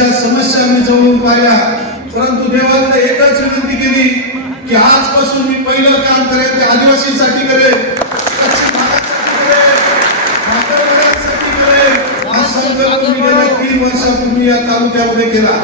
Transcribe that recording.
त्यांच्या समस्या मी जवळून पाहिल्या, परंतु देवाला एकच विनंती केली की आजपासून मी पहिलं काम करेन ते आदिवासींसाठी करेन, पश्चिम भागासाठी करेन, मातृभागासाठी करेन. हा संकल्प मी गेल्या 3 वर्षापूर्वी या तालुक्यामध्ये केला.